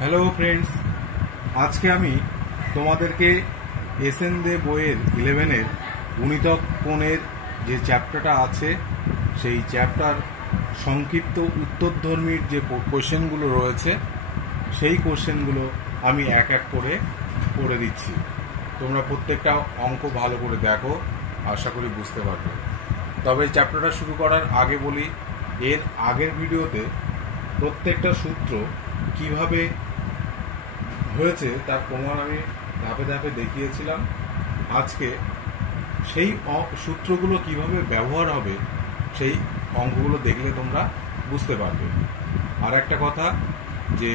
Hello friends, আজকে আমি তোমাদেরকে এসএন দে বইয়ের 11-এর গুণিতক কোণের যে চ্যাপ্টারটা আছে সেই চ্যাপ্টার সংক্ষিপ্ত উত্তরধর্মীর যে কোশ্চেনগুলো রয়েছে সেই কোশ্চেনগুলো আমি এক এক করে পড়ে দিচ্ছি। তোমরা প্রত্যেকটা অঙ্ক ভালো করে দেখো, আশা করি বুঝতে পারবে। তবে চ্যাপ্টারটা শুরু করার আগে বলি, এর আগের ভিডিওতে প্রত্যেকটা সূত্র কিভাবে হয়েছে তার প্রমাণ আমি ধাপে ধাপে দেখিয়েছিলাম। আজকে সেই সূত্রগুলো কিভাবে ব্যবহার হবে সেই অঙ্কগুলো দেখলে তোমরা বুঝতে পারবে। আর একটা কথা, যে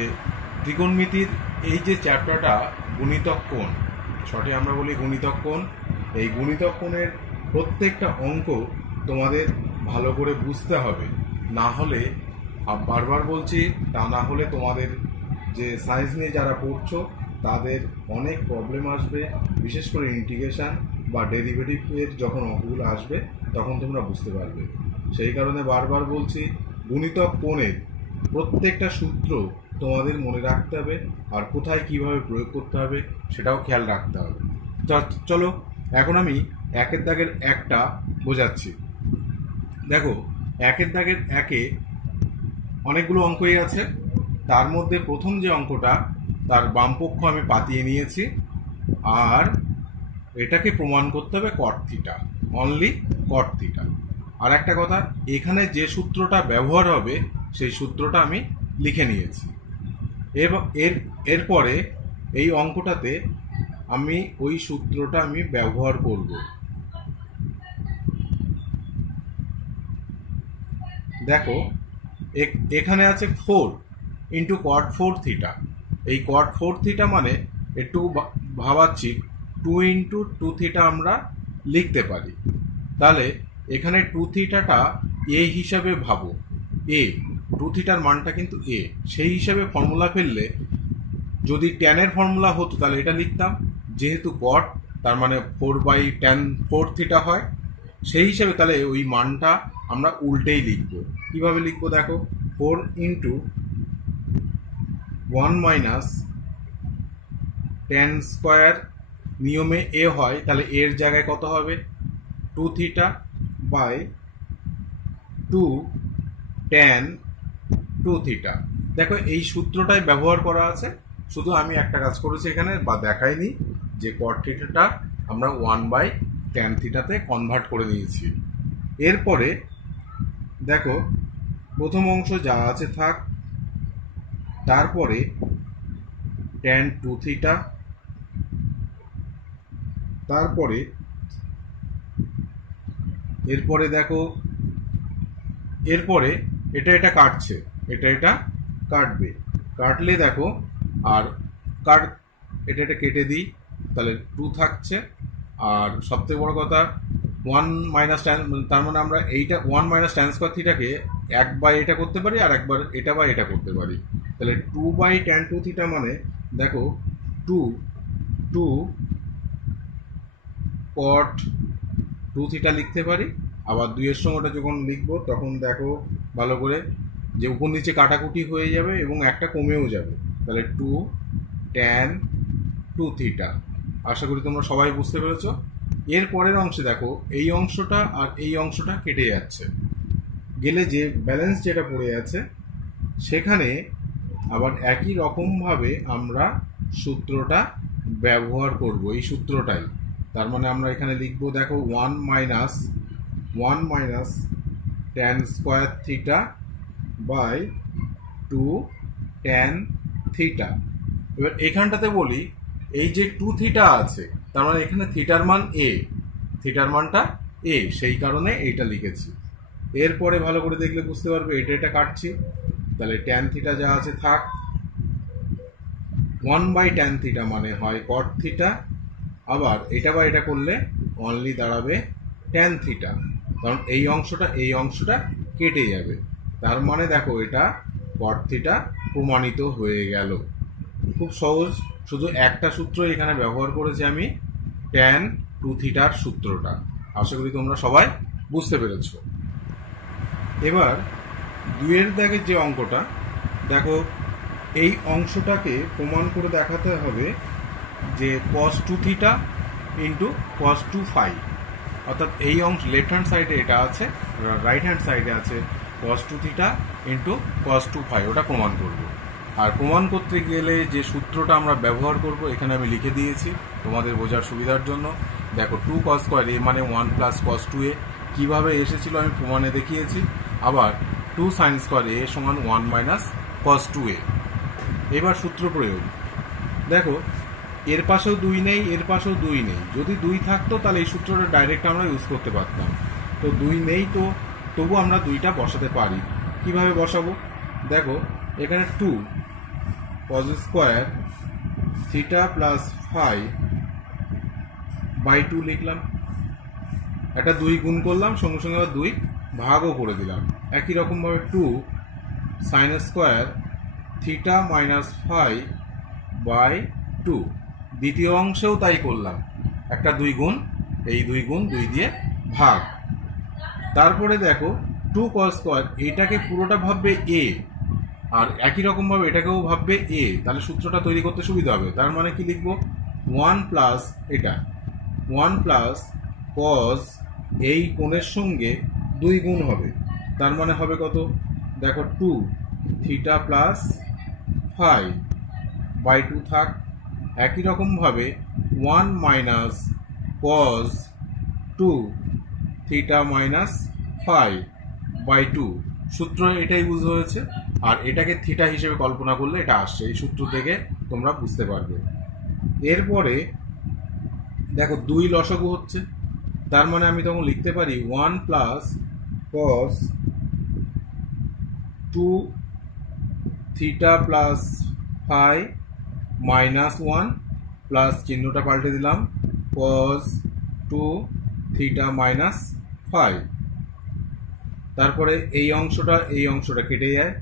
ত্রিকোণমিতির এই যে চ্যাপ্টারটা গুণিতক কোণ, সঠিক আমরা বলি গুণিতক কোণ, এই গুণিতক কোণের প্রত্যেকটা অঙ্ক তোমাদের ভালো করে বুঝতে হবে। না হলে, বারবার বলছি, তা না হলে তোমাদের যে সায়েন্স নিয়ে যারা পড়ছো তাদের অনেক প্রবলেম আসবে, বিশেষ করে ইন্টিগ্রেশন বা ডেরিভেটিভের যখন অঙ্কগুলো আসবে তখন তোমরা বুঝতে পারবে। সেই কারণে বারবার বলছি, গুণিতক কোণের প্রত্যেকটা সূত্র তোমাদের মনে রাখতে হবে, আর কোথায় কিভাবে প্রয়োগ করতে হবে সেটাও খেয়াল রাখতে হবে। চলো এখন আমি একের দাগের একটা বোঝাচ্ছি। দেখো, একের দাগের একে অনেকগুলো অঙ্কই আছে। তার মধ্যে প্রথম যে অঙ্কটা, তার বামপক্ষ আমি পাতিয়ে নিয়েছি, আর এটাকে প্রমাণ করতে হবে cot theta, only cot theta. আর একটা কথা, এখানে যে সূত্রটা ব্যবহার হবে সেই সূত্রটা আমি লিখে নিয়েছি। এরপরে এই অঙ্কটাতে আমি ওই সূত্রটা আমি ব্যবহার করব। দেখো, এখানে আছে 4 ইন্টু কট 4 থিটা। এই কট 4 থিটা মানে একটু ভাবাচ্ছি, 2 ইন্টু 2 থিটা আমরা লিখতে পারি। তাহলে এখানে 2 থিটাটা এ হিসাবে ভাবো, এ 2 থিটার মানটা কিন্তু এ, সেই হিসাবে ফর্মুলা ফেললে যদি ট্যানের ফর্মুলা হতো তাহলে এটা লিখতাম, যেহেতু কট তার মানে 4/tan 4 থিটা হয়, সেই হিসাবে তাহলে ওই মানটা আমরা উল্টেই লিখবো। কিভাবে লিখবো দেখো, 4 ইন্টু 1 মাইনাস tan স্কোয়ার, নিয়মে এ হয়, তাহলে এর জায়গায় কত হবে 2 থিটা বাই 2 tan 2 থিটা। দেখো, এই সূত্রটাই ব্যবহার করা আছে, শুধু আমি একটা কাজ করেছি এখানে বা দেখাইনি, যে কট থিটাটা আমরা 1/tan থিটাতে কনভার্ট করে নিয়েছি। এরপরে দেখো, প্রথম অংশ যা আছে থাক, তারপরে tan 2 থিটা, তারপরে এরপরে দেখো, এরপরে এটা কাটছে, এটা কাটবে, কাটলে দেখো, আর এটা কেটে দিই, তাহলে 2 থাকছে। আর সবথেকে বড় কথা, 1 মাইনাস ট্যান, তার মানে আমরা এইটা 1 মাইনাস ট্যান স্কোয়ার থিটাকে একবার এটা করতে পারি আর একবার এটা বা এটা করতে পারি। তাহলে 2/tan 2 থিটা মানে দেখো 2 cot 2 থিটা লিখতে পারি। আবার 2 এর সঙ্গে ওটা যখন লিখবো তখন দেখো ভালো করে, যে উপর নিচে কাটাকুটি হয়ে যাবে এবং একটা কমেও যাবে, তাহলে 2tan 2 থিটা। আশা করি তোমরা সবাই বুঝতে পেরেছো। এর পরের অংশে দেখো, এই অংশটা আর এই অংশটা কেটে যাচ্ছে, গেলে যে ব্যালেন্স যেটা পড়ে আছে সেখানে আবার একই রকমভাবে আমরা সূত্রটা ব্যবহার করব, এই সূত্রটাই। তার মানে আমরা এখানে লিখবো, দেখো 1 minus tan square theta by 2 tan theta. এবার এখানটাতে বলি, এই যে 2 থিটা আছে তার মানে এখানে থিটার মান এ, থিটার মানটা এ, সেই কারণে এইটা লিখেছি। এরপরে ভালো করে দেখলে বুঝতে পারবে, এটা কাটছি, তাহলে tan থিটা যা আছে থাক। 1/tan থিটা মানে হয় cot থিটা, আবার এটা বা এটা করলে অনলি দাঁড়াবে tan থিটা, কারণ এই অংশটা কেটে যাবে। তার মানে দেখো, এটা cot থিটা প্রমাণিত হয়ে গেল। খুব সহজ, শুধু একটা সূত্র এখানে ব্যবহার করেছি আমি, tan 2 থিটার সূত্রটা। আশা করি তোমরা সবাই বুঝতে পেরেছ। এবার 2 এর দাগের যে অঙ্কটা দেখো, এই অংশটাকে প্রমাণ করে দেখাতে হবে যে cos 2 theta into cos 2 phi, অর্থাৎ এই অংশ লেফট হ্যান্ড সাইডে এটা আছে, রাইট হ্যান্ড সাইডে আছে cos 2 theta into cos 2 phi, ওটা প্রমাণ করব। আর প্রমাণ করতে গেলে যে সূত্রটা আমরা ব্যবহার করব এখানে আমি লিখে দিয়েছি তোমাদের বোঝার সুবিধার জন্য। দেখো 2 cos স্কোয়ার a মানে 1 প্লাস cos 2a কীভাবে এসেছিল আমি প্রমাণে দেখিয়েছি। আবার 2 sin স্কোয়ার a সমান 1 মাইনাস cos 2a। এবার সূত্র প্রয়োগ। দেখো এর পাশেও 2 নেই, এর পাশেও 2 নেই। যদি 2 থাকতো তাহলে এই সূত্রটা ডাইরেক্ট আমরা ইউজ করতে পারতাম। তো 2 নেই, তো তবু আমরা 2টা বসাতে পারি। কিভাবে বসাবো? দেখো এখানে 2 cos square theta plus phi by 2 লিখলাম, একটা 2 গুণ করলাম, সঙ্গে সঙ্গে আবার 2 ভাগও করে দিলাম। একই রকমভাবে 2 sin square theta minus phi by 2, দ্বিতীয় অংশেও তাই করলাম, একটা 2 গুণ, এই 2 গুণ 2 দিয়ে ভাগ। তারপরে দেখো 2 cos স্কোয়ার এটাকে পুরোটা ভাববে a, আর একই রকমভাবে এটাকেও ভাববে a, তাহলে সূত্রটা তৈরি করতে সুবিধা হবে। তার মানে কি লিখবো? 1 প্লাস এটা 1 প্লাস cos এই কোণের সঙ্গে 2 গুণ হবে, তার মানে হবে কত? দেখো 2 থিটা প্লাস ফাই বাই 2 থাক। একই রকমভাবে 1 minus cos 2 theta minus phi by 2, সূত্র এটাই বুঝতে হয়েছে। আর এটাকে থিটা হিসেবে কল্পনা করলে এটা আসছে, এই সূত্র থেকে তোমরা বুঝতে পারবে। এরপরে দেখো 2 লসাগু হচ্ছে, তার মানে আমি তখন লিখতে পারি 1 plus cos 2 theta plus phi minus 1 plus চিহ্নটা পাল্টে দিলাম cos 2 থিটা মাইনাস ফাই। তারপরে এই অংশটা কেটে যায়।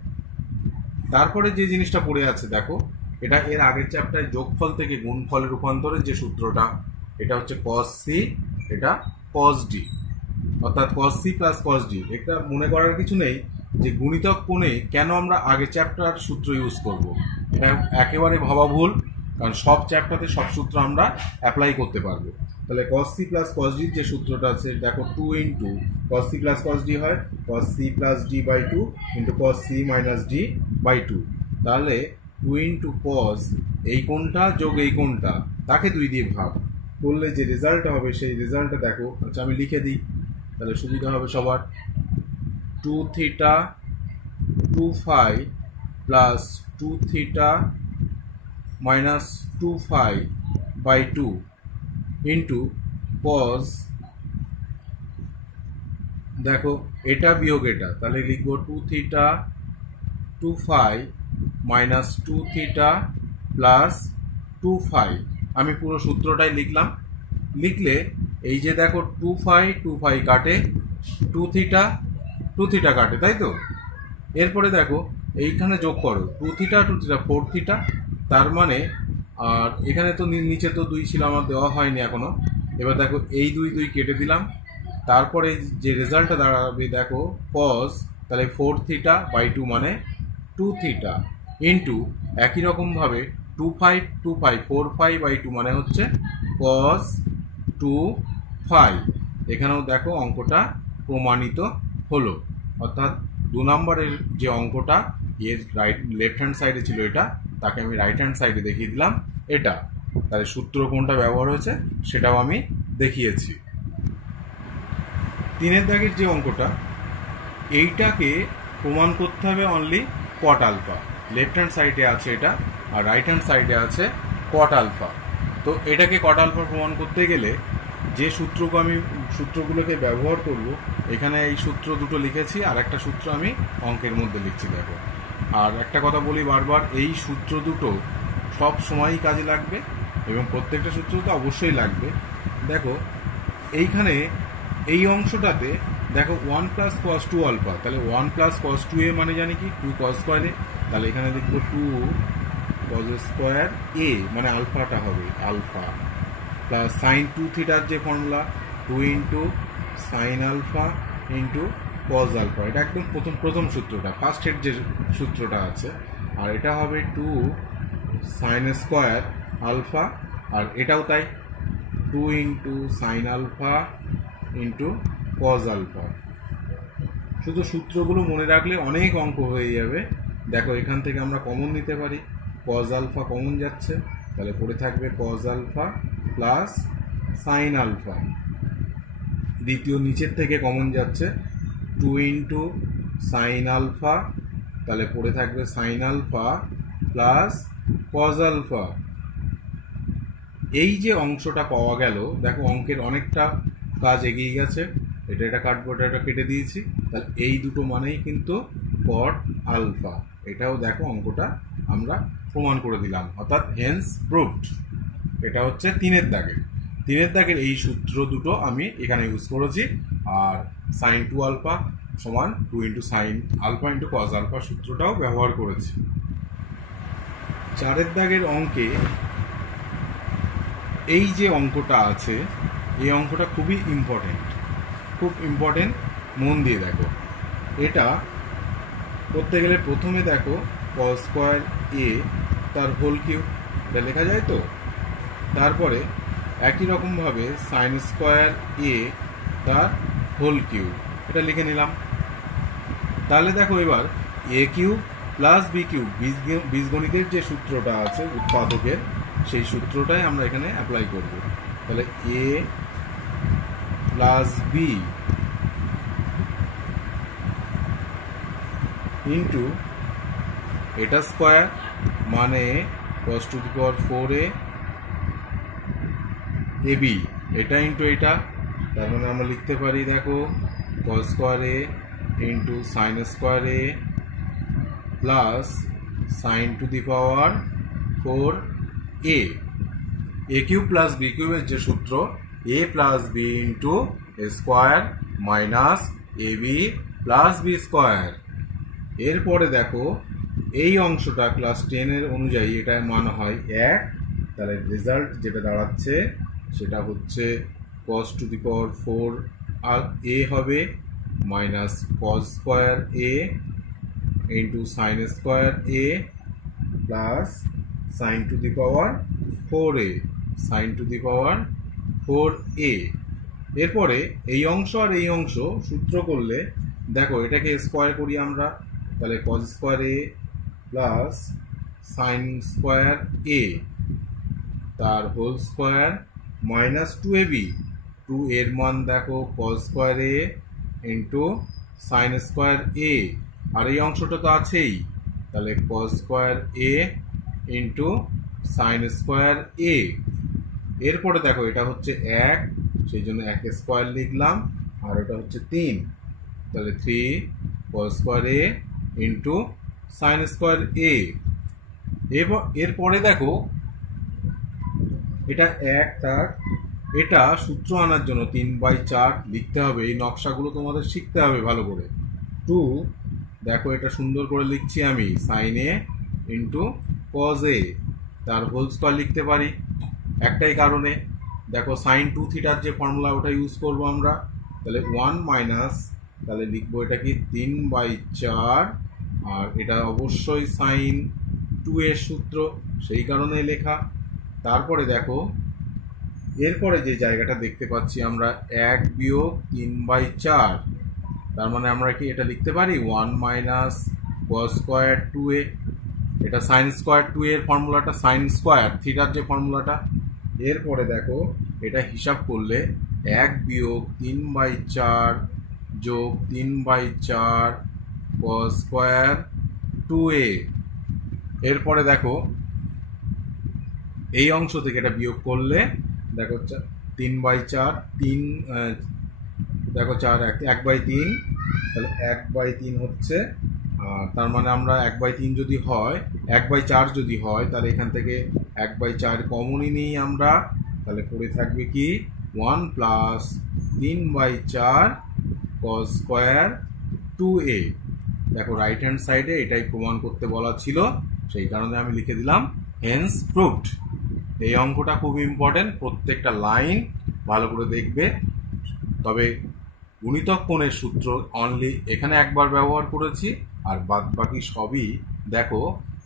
তারপরে যে জিনিসটা পড়ে আছে দেখো, এটা এর আগের চ্যাপ্টারে যোগফল থেকে গুণফলে রূপান্তরের যে সূত্রটা, এটা হচ্ছে cos c, এটা cos d, অর্থাৎ cos c plus cos d। এটা মনে করার কিছু নেই যে গুণিতক কোণে কেন আমরা আগের চ্যাপ্টার সূত্র ইউজ করব, এটা একেবারে ভাবা ভুল, কারণ সব চ্যাপ্টারে সব সূত্র আমরা অ্যাপ্লাই করতে পারবো। তাহলে cos c plus cos d যে সূত্রটা আছে দেখো 2 into cos c plus cos d হয় cos c plus d by 2 into cos c minus d by 2। তাহলে 2 ইন্টু cos এই কোণটা যোগ এই কোণটা, তাকে 2 দিয়ে ভাগ করলে যে রেজাল্টটা হবে সেই রেজাল্টটা দেখো। আচ্ছা আমি লিখে দিই তাহলে সুবিধা হবে সবার। 2 theta 2 phi plus 2 theta minus 2 phi by 2 into cos, দেখো এটা বিয়োগ এটা, তাহলে লিখবো 2 theta 2 phi minus 2 theta plus 2 phi. আমি পুরো সূত্রটাই লিখলাম। লিখলে এই যে দেখো 2 ফাই কাটে, 2 থিটা কাটে, তাই তো? এরপরে দেখো এইখানে যোগ করো 2 থিটা 4 থিটা, তার মানে আর এখানে তো নিচে তো 2 ছিল আমার দেওয়া হয়নি এখনো। এবার দেখো এই 2 কেটে দিলাম, তারপরে যে রেজাল্টটা দাঁড়াবে দেখো cos, তাহলে 4 থিটা বাই 2 মানে 2 থিটা ইন্টু একই রকমভাবে 2 ফাই 4 ফাই বাই 2 মানে হচ্ছে cos 2 ফাই। এখানেও দেখো অঙ্কটা প্রমাণিত হলো, অর্থাৎ 2 নম্বরের যে অঙ্কটা এর লেফট হ্যান্ড সাইডে ছিল এটা, তাকে আমি রাইট হ্যান্ড সাইডে দেখিয়ে দিলাম এটা। তাহলে সূত্র কোনটা ব্যবহার হয়েছে সেটাও আমি দেখিয়েছি। 3 দাগের যে অঙ্কটা, এইটাকে প্রমাণ করতে হবে only cot alpha. Left hand সাইডে আছে এটা, আর রাইট হ্যান্ড সাইডে আছে cot আলফা। তো এটাকে cot আলফা প্রমাণ করতে গেলে যে সূত্রগুলোকে ব্যবহার করব, এখানে এই সূত্র দুটো লিখেছি, আর একটা সূত্র আমি অঙ্কের মধ্যে লিখছি দেখো। আর একটা কথা বলি বারবার, এই সূত্র দুটো সব সময়ই কাজে লাগবে এবং প্রত্যেকটা সূত্র তো অবশ্যই লাগবে। দেখো এইখানে এই অংশটাতে দেখো 1 প্লাস cos 2 আলফা, তাহলে 1 প্লাস cos 2a মানে জানি কি 2 cos স্কোয়ার a, তাহলে এখানে লিখবো 2 cos স্কোয়ার a মানে আলফাটা হবে আলফা, প্লাস সাইন 2 থিটার যে formula 2 into sine alpha into cos alpha, এটা একদম প্রথম সূত্রটা, ফার্স্ট হেড যে সূত্রটা আছে আর এটা হবে 2 সাইন স্কোয়ার আলফা, আর এটাও তাই 2 into sine alpha into cos alpha. শুধু সূত্রগুলো মনে রাখলে অনেক অঙ্ক হয়ে যাবে। দেখো এখান থেকে আমরা কমন নিতে পারি, কজ আলফা কমন যাচ্ছে, তাহলে পড়ে থাকবে cos alpha plus sine alpha. দ্বিতীয় নিচের থেকে কমন যাচ্ছে 2 ইন্টু সাইন আলফা, তাহলে পড়ে থাকবে sine alpha plus cos alpha. এই যে অংশটা পাওয়া গেল, দেখো অঙ্কের অনেকটা কাজ এগিয়ে গেছে। এটা কাটবো, এটা কেটে দিয়েছি, তাহলে এই দুটো মানেই কিন্তু কট আলফা। এটাও দেখো অঙ্কটা আমরা প্রমাণ করে দিলাম, অর্থাৎ হেন্স প্রুভড। এটা হচ্ছে 3-এর দাগের। 3-এর দাগের এই সূত্র দুটো আমি এখানে ইউজ করেছি, আর সাইন 2 আলফা সমান 2 into sine alpha into cos alpha সূত্রটাও ব্যবহার করেছি। 4-এর দাগের অঙ্কে এই যে অঙ্কটা আছে, এই অঙ্কটা খুবই ইম্পর্টেন্ট, খুব ইম্পর্টেন্ট, মন দিয়ে দেখো। এটা করতে গেলে প্রথমে দেখো কস স্কোয়ার এ তার হোল কিউব, এটা লেখা যায় তো। তারপরে একই রকমভাবে সাইন স্কোয়ার এ তার হোল কিউব, এটা লিখে নিলাম। তাহলে দেখো এবার এ কিউব প্লাস বি কিউব, বীজগণিতের যে সূত্রটা আছে উৎপাদকের, সেই সূত্রটাই আমরা এখানে অ্যাপ্লাই করব। তাহলে এ প্লাস বি ইন্টু এটা স্কোয়ার মানে cos to the power 4a ab, এটা ইন্টু এটা, তার মানে আমরা লিখতে পারি দেখো cos square a into sine square a plus sine to the power 4a। A cube plus b কিউবের যে সূত্র, a plus b into a square minus a b plus b square. এরপরে দেখো এই অংশটা ক্লাস 10-এর অনুযায়ী এটার মান হয় 1, তাহলে রেজাল্ট যেটা দাঁড়াচ্ছে সেটা হচ্ছে cos টু দি পাওয়ার 4 আর a হবে minus cos square a into sine square a plus sine to the power 4a, sine to the power 4a। এরপরে এই অংশ আর এই অংশ সূত্র করলে দেখো এটাকে স্কোয়ার করি আমরা, তাহলে cos square a plus sine square a তার হোল স্কোয়ার মাইনাস 2ab, 2 এর মান দেখো cos square a into sine square a, আর এই অংশটা তো আছেই, তাহলে cos square a into sine square a। এরপরে দেখো এটা হচ্ছে 1, সেই জন্য 1 স্কোয়ার লিখলাম, আর এটা হচ্ছে 3, তাহলে 3 cos square a into sine square a। এরপরে দেখো এটা 1 থাক, এটা সূত্র আনার জন্য 3/4 লিখতে হবে। এই নকশাগুলো তোমাদের শিখতে হবে ভালো করে। 2 দেখো এটা সুন্দর করে লিখছি আমি, sine a into cos a তার হোল স্কোয়ার লিখতে পারি একটাই কারণে, দেখো সাইন 2 থিটার যে ফর্মুলা ওটা ইউজ করব আমরা, তাহলে 1 মাইনাস, তাহলে লিখবো এটা কি 3/4, আর এটা অবশ্যই সাইন 2 এর সূত্র, সেই কারণে লেখা। তারপরে দেখো এরপরে যে জায়গাটা দেখতে পাচ্ছি আমরা 1 বিয়োগ 3/4, তার মানে আমরা কি এটা লিখতে পারি 1 মাইনাস cos স্কোয়ার 2a, এটা সাইন স্কোয়ার 2 এর ফর্মুলাটা, সাইন স্কোয়ার থিটার যে ফর্মুলাটা। এরপরে দেখো এটা হিসাব করলে 1 বিয়োগ 3/4 যোগ 3/4 cos স্কোয়ার 2a। এরপরে দেখো এই অংশ থেকে এটা বিয়োগ করলে দেখো 3/4, 3 দেখো 4 1/3, তাহলে 1/3 হচ্ছে, তার মানে আমরা 1/3 যদি হয়, 1/4 যদি হয়, তাহলে এখান থেকে 1/4 কমনই নিই আমরা, তাহলে পড়ে থাকবে কি 1 প্লাস 3/4 cos স্কোয়ার 2a। দেখো রাইট হ্যান্ড সাইডে এটাই প্রমাণ করতে বলা ছিল, সেই কারণে আমি লিখে দিলাম হেন্স প্রুভড। এই অঙ্কটা খুব ইম্পর্টেন্ট, প্রত্যেকটা লাইন ভালো করে দেখবে। তবে গুণিতক কোণের সূত্র অনলি এখানে একবার ব্যবহার করেছি, আর বাদ বাকি সবই দেখো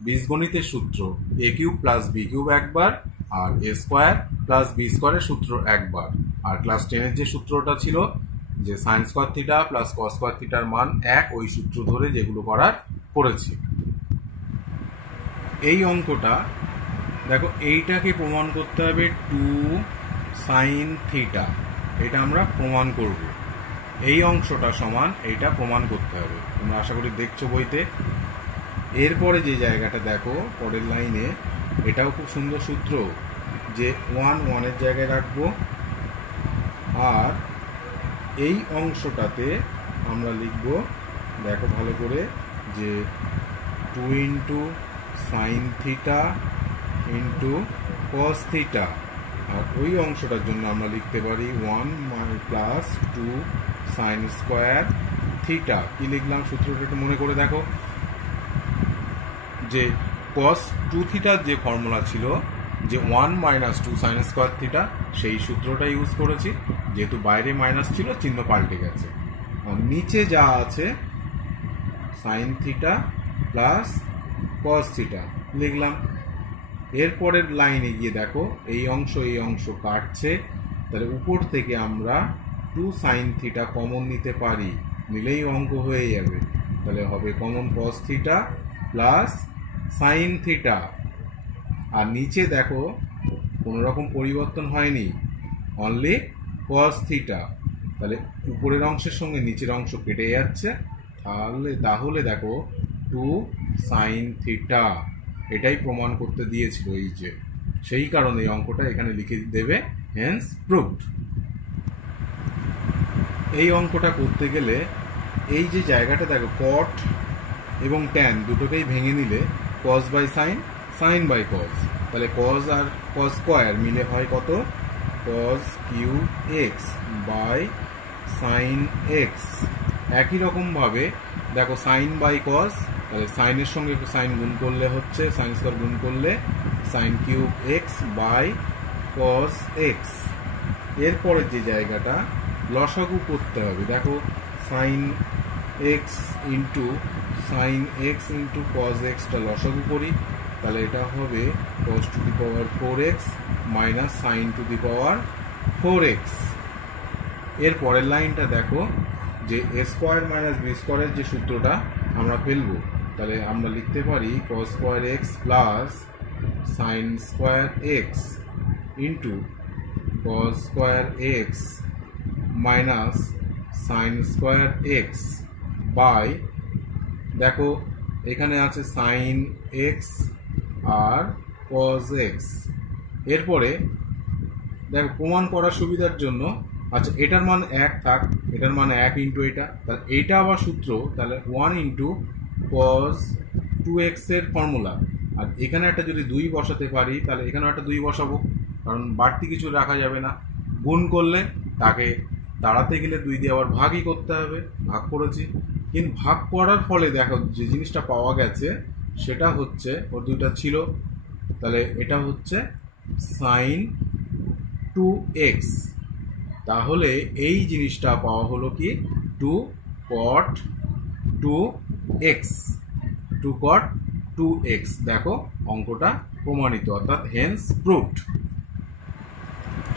বীজগণিতের সূত্র এ কিউব প্লাস বি কিউব একবার, আর এ স্কোয়ার প্লাস বি স্কোয়ারের সূত্র একবার। আর ক্লাস 10-এর যে সূত্রটা ছিল যে sine square theta plus cos square থিটার মান এক, ওই সূত্র ধরে যেগুলো করেছি। এই অঙ্কটা দেখো, এইটাকে প্রমাণ করতে হবে 2 সাইন থিটা, এটা আমরা প্রমাণ করব। এই অংশটা সমান এইটা প্রমাণ করতে হবে, তোমরা আশা করি দেখছো বইতে। এরপরে যে জায়গাটা দেখো পরের লাইনে, এটাও খুব সুন্দর সূত্র, যে 1 1-এর জায়গায় রাখবো, আর এই অংশটাতে আমরা লিখব, দেখো ভালো করে, যে 2 into sine theta into cos theta, আর ওই অংশটার জন্য আমরা লিখতে পারি 1 প্লাস 2 সাইন স্কোয়ার থিটা। কি লিখলাম সূত্রটা একটু মনে করে দেখো, যে কস 2 থিটার যে ফর্মুলা ছিল যে 1 মাইনাস 2 সাইন স্কোয়ার থিটা, সেই সূত্রটা ইউজ করেছি। যেহেতু বাইরে মাইনাস ছিল, চিহ্ন পাল্টে গেছে। আর নিচে যা আছে sine theta plus cos theta লিখলাম। এরপরের লাইনে গিয়ে দেখো, এই অংশ কাটছে, তাহলে উপর থেকে আমরা 2 সাইন থিটা কমন নিতে পারি, নিলেই অঙ্ক হয়ে যাবে। তাহলে হবে common cos theta plus sine theta. আর নিচে দেখো কোনো রকম পরিবর্তন হয়নি, অনলি কস থিটা। তাহলে উপরের অংশের সঙ্গে নিচের অংশ কেটে যাচ্ছে, তাহলে দেখো 2 সাইন থিটা, এটাই প্রমাণ করতে দিয়েছিল এই যে, সেই কারণে এই অঙ্কটা এখানে লিখে দেবে, হেন্স প্রুভড। এই অঙ্কটা করতে গেলে এই যে জায়গাটা দেখো, কট এবং ট্যান দুটোকেই ভেঙে নিলে cos by sine, sine by cos, তাহলে কস আর কস স্কোয়ার মিলে হয় কত, cos Q X by sine X. একই রকম ভাবে দেখো সাইন বাই কস, তাহলে সাইনের সঙ্গে সাইন গুণ করলে হচ্ছে, সাইন স্কোয়ার গুণ করলে sine cube x by cos x. এরপরের যে জায়গাটা লসাগু করতে হবে, দেখো sine x into sine x into cos এক্সটা লসাগু করি, তাহলে এটা হবে cos to the power 4x minus sine to the power 4x। এর পরের লাইনটা দেখো, যে এ স্কোয়ার মাইনাস বি স্কোয়ারের যে সূত্রটা আমরা ফেলবো, তাহলে আমরা লিখতে পারি cos square x plus sine square x into cos square x minus sine square x by, দেখো এখানে আছে সাইন এক্স আর কস এক্স। এরপরে দেখো প্রমাণ করার সুবিধার জন্য, আচ্ছা এটার মান 1 থাক, এটার মান 1 ইন্টু এটা, তাহলে এইটা আবার সূত্র, তাহলে 1 ইন্টু কস 2x এর ফর্মুলা। আর এখানে একটা যদি 2 বসাতে পারি, তাহলে এখানেও একটা 2 বসাবো, কারণ বাড়তি কিছু রাখা যাবে না। গুণ করলে তাকে তাড়াতে গেলে 2 দিয়ে আবার ভাগই করতে হবে, ভাগ করেছি। কিন্তু ভাগ করার ফলে দেখো যে জিনিসটা পাওয়া গেছে সেটা হচ্ছে, ওর 2টা ছিল, তাহলে এটা হচ্ছে সাইন 2x। তাহলে এই জিনিসটা পাওয়া হলো কি 2 cot 2x, 2 cot 2x। দেখো অঙ্কটা প্রমাণিত, অর্থাৎ হেন্স প্রুভড।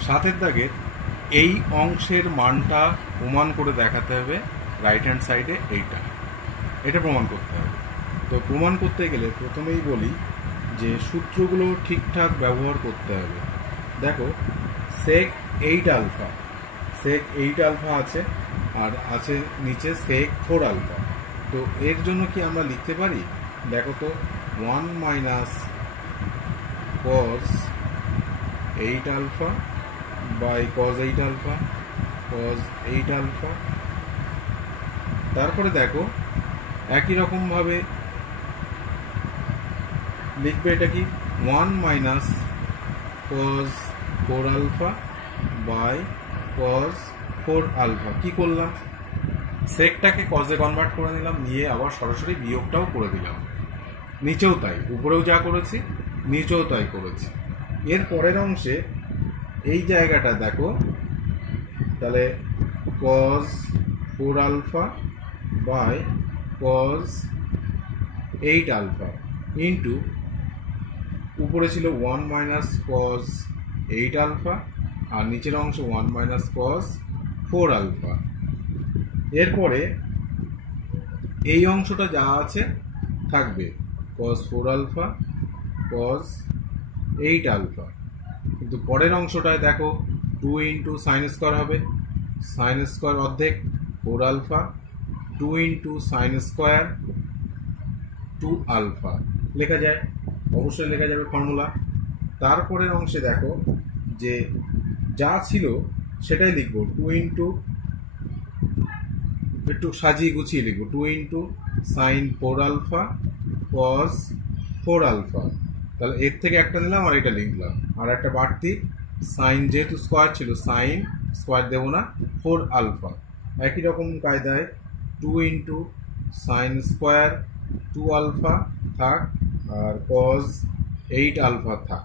সাতের দাগের এই অংশের মানটা প্রমাণ করে দেখাতে হবে, রাইট হ্যান্ড সাইডে এটা প্রমাণ করতে হবে। তো প্রমাণ করতে গেলে প্রথমেই বলি যে সূত্রগুলো ঠিকঠাক ব্যবহার করতে হবে। দেখো সেক 8 আলফা, সেক 8 আলফা আছে, আর আছে নিচে সেক 4 আলফা। তো এর জন্য কি আমরা লিখতে পারি, দেখো তো 1 minus cos 8 alpha by cos 8 alpha, cos 8 alpha. তারপরে দেখো একই রকম ভাবে লিখবে, এটা কি 1 minus cos 4 alpha by cos 4 alpha. কি করলাম, সেকটাকে কজে কনভার্ট করে নিলাম, নিয়ে আবার সরাসরি বিয়োগটাও করে দিলাম। নিচেও তাই, উপরেও যা করেছি নিচেও তাই করেছি। এর পরের অংশে এই জায়গাটা দেখো, তাহলে cos 4 alpha by cos 8 alpha. Into উপরে ছিল 1 মাইনাস কজ 8 আলফা আর নিচের অংশ 1 মাইনাস কজ 4 আলফা। এরপরে এই অংশটা যা আছে থাকবে কজ 4 আলফা কজ 8 আলফা, কিন্তু পরের অংশটায় দেখো 2 ইন্টু সাইন স্কোয়ার হবে, সাইন স্কোয়ার অর্ধেক 4 alpha, 2 into sine square 2 alpha লেখা যায়, অবশ্যই লেখা যাবে ফর্মুলা। তারপরের অংশে দেখো যে যা ছিল সেটাই লিখবো, 2 ইন্টু একটু সাজিয়ে গুছিয়ে লিখবো 2 into sine 4 alpha cos 4 alpha. তাহলে এর থেকে একটা নিলাম আর এটা লিখলাম, আর একটা বাড়তি সাইন, যেহেতু স্কোয়ার ছিল সাইন স্কোয়ার দেবো না, 4 আলফা। একই রকম কায়দায় 2 ইন্টু সাইন স্কোয়ার 2 আলফা থাক আর কজ 8 আলফা থাক,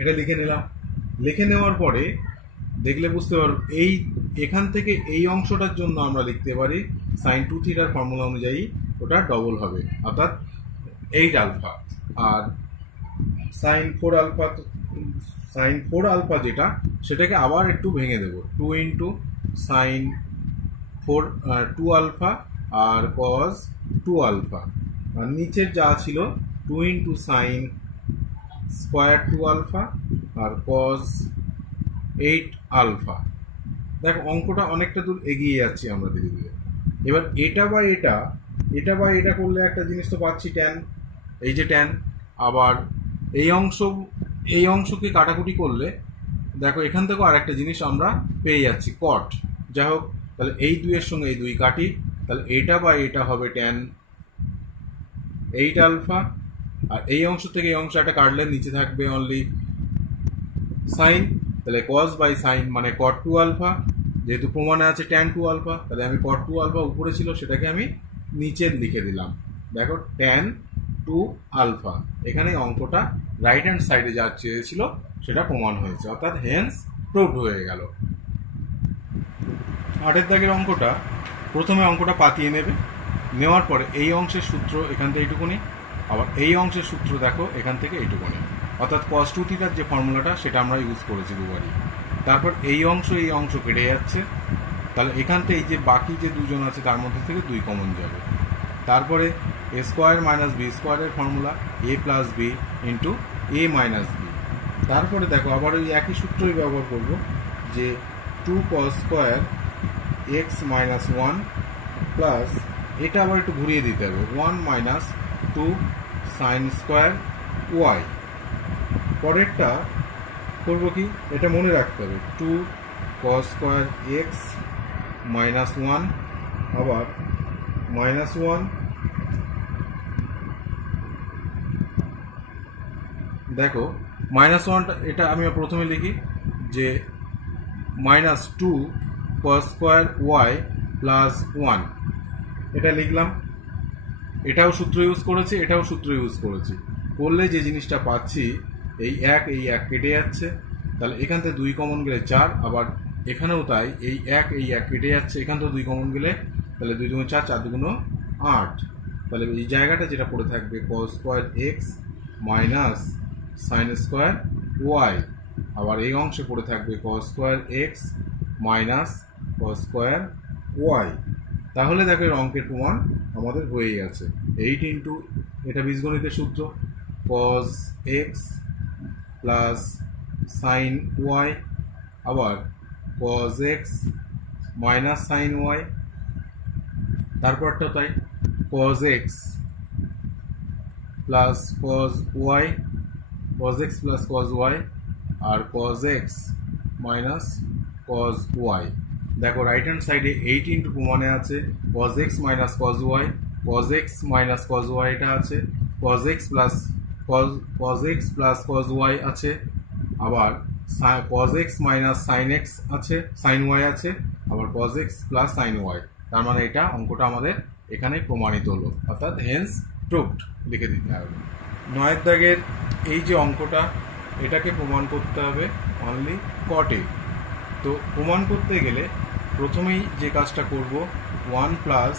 এটা লিখে নিলাম। লিখে নেওয়ার পরে দেখলে বুঝতে পারো এই এখান থেকে এই অংশটার জন্য আমরা লিখতে পারি সাইন 2 থিটার ফর্মুলা অনুযায়ী ওটা ডবল হবে, অর্থাৎ 8 আলফা। আর সাইন 4 আলফা যেটা সেটাকে আবার একটু ভেঙে দেবো, 2 ইন্টু সাইন 2 আলফা আর কজ 2 আলফা, আর নিচের যা ছিল 2 ইন্টু সাইন স্কোয়ার 2 আলফা আর কজ 8 আলফা। দেখো অঙ্কটা অনেকটা দূর এগিয়ে যাচ্ছি আমরা ধীরে ধীরে। এবার এটা বা এটা করলে একটা জিনিস তো পাচ্ছি ট্যান, এই যে ট্যান। আবার এই অংশকে কাটাকুটি করলে দেখো এখান থেকেও আর একটা জিনিস আমরা পেয়ে যাচ্ছি কট। যাই হোক, তাহলে এই 2 এর সঙ্গে এই 2 কাটি, তাহলে এটা বা এটা হবে ট্যান 8 আলফা, আর এই অংশ থেকে এই অংশ একটা কাটলে নিচে থাকবে অনলি সাইন, তাহলে কজ বাই সাইন মানে কট 2 আলফা, যেহেতু প্রমাণে আছে ট্যান 2 আলফা, তাহলে আমি কট 2 আলফা উপরে ছিল সেটাকে আমি নিচে লিখে দিলাম। দেখো ট্যান 2 আলফা, এখানে অঙ্কটা রাইট হ্যান্ড সাইডে যা চেয়েছিল সেটা প্রমাণ হয়েছে, অর্থাৎ হেন্স প্রুভড হয়ে গেল। 8 দাগের অঙ্কটা প্রথমে অঙ্কটা পাতিয়ে নেবে, নেওয়ার পরে এই অংশের সূত্র এখান থেকে এইটুকুনি, আবার এই অংশের সূত্র দেখো এখান থেকে এইটুকুনি, অর্থাৎ cos 2 থিটার যে ফর্মুলাটা সেটা আমরা ইউজ করেছি দুবারই। তারপর এই অংশ কেটে যাচ্ছে, তাহলে এখান থেকে এই যে বাকি যে দুজন আছে তার মধ্যে থেকে 2 কমন যাবে। তারপরে এ স্কোয়ার মাইনাস বি স্কোয়ারের ফর্মুলা এ প্লাস বি ইন্টু এ মাইনাস বি। তারপরে দেখো আবার ওই একই সূত্রই ব্যবহার করব, যে 2 cos square x minus 1 plus, এটা আবার একটু ঘুরিয়ে দিতে হবে, 1 মাইনাস 2 সাইন স্কোয়ার ওয়াই। পরেরটা করবো কি, এটা মনে রাখতে হবে, 2 cos স্কোয়ার এক্স মাইনাস 1 আবার মাইনাস 1, দেখো মাইনাস 1টা এটা আমি প্রথমে লিখি যে minus 2 cos square y plus 1, এটা লিখলাম। এটাও সূত্র ইউজ করেছি, এটাও সূত্র ইউজ করেছি, করলে যে জিনিসটা পাচ্ছি এই এক কেটে যাচ্ছে, তাহলে এখান থেকে 2 কমন গেলে 4, আবার এখানেও তাই এই এক কেটে যাচ্ছে, এখান থেকে 2 কমন গেলে তাহলে 2 2 4, 4 2 8, তাহলে এই জায়গাটা যেটা পড়ে থাকবে cos square x minus sine square y, আবার এই অংশে পড়ে থাকবে cos square x minus cos square y. তাহলে দেখো এর অঙ্কের প্রমাণ আমাদের হয়ে গেছে। 8 ইন্টু এটা বীজগণিতের সূত্র, cos X plus sine Y আবার cos X minus sine Y, তারপরটা তাই cos X plus cos Y, cos X plus cos Y আর cos X minus cos Y. দেখো রাইট হ্যান্ড সাইডে 8 ইন্টু প্রমাণে আছে cos X minus cos Y, cos X minus cos Y এটা আছে, cos X plus cos Y আছে, আবার cos X minus sine X আছে, সাইন ওয়াই আছে, আবার cos X plus sine y. তার মানে এটা অঙ্কটা আমাদের এখানে প্রমাণিত হলো, অর্থাৎ হেন্স প্রুভড লিখে দিতে হবে। 9 দাগের এই যে অঙ্কটা, এটাকে প্রমাণ করতে হবে অনলি কটে। তো প্রমাণ করতে গেলে প্রথমেই যে কাজটা করব, 1 প্লাস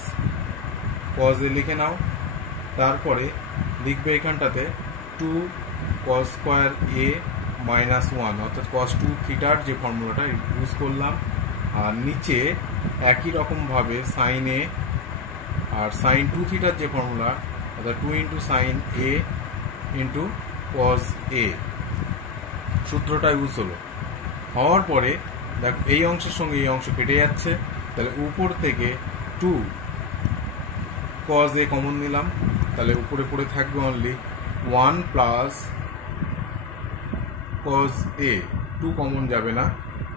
cos এ লিখে নাও, তারপরে লিখবে এখানটাতে 2 cos স্কোয়ার a মাইনাস 1, অর্থাৎ cos 2 থিটার যে ফর্মুলাটা ইউজ করলাম। আর নিচে একই রকমভাবে সাইন এ আর সাইন 2 থিটার যে ফর্মুলা, অর্থাৎ 2 into sign a into cos এ সূত্রটা ইউজ হলো। হওয়ার পরে দেখ এই অংশের সঙ্গে এই অংশ কেটে যাচ্ছে, তাহলে উপর থেকে 2 cos a কমন নিলাম, তাহলে উপরে পড়ে থাকবে only 1 plus cos a, 2 common যাবে না,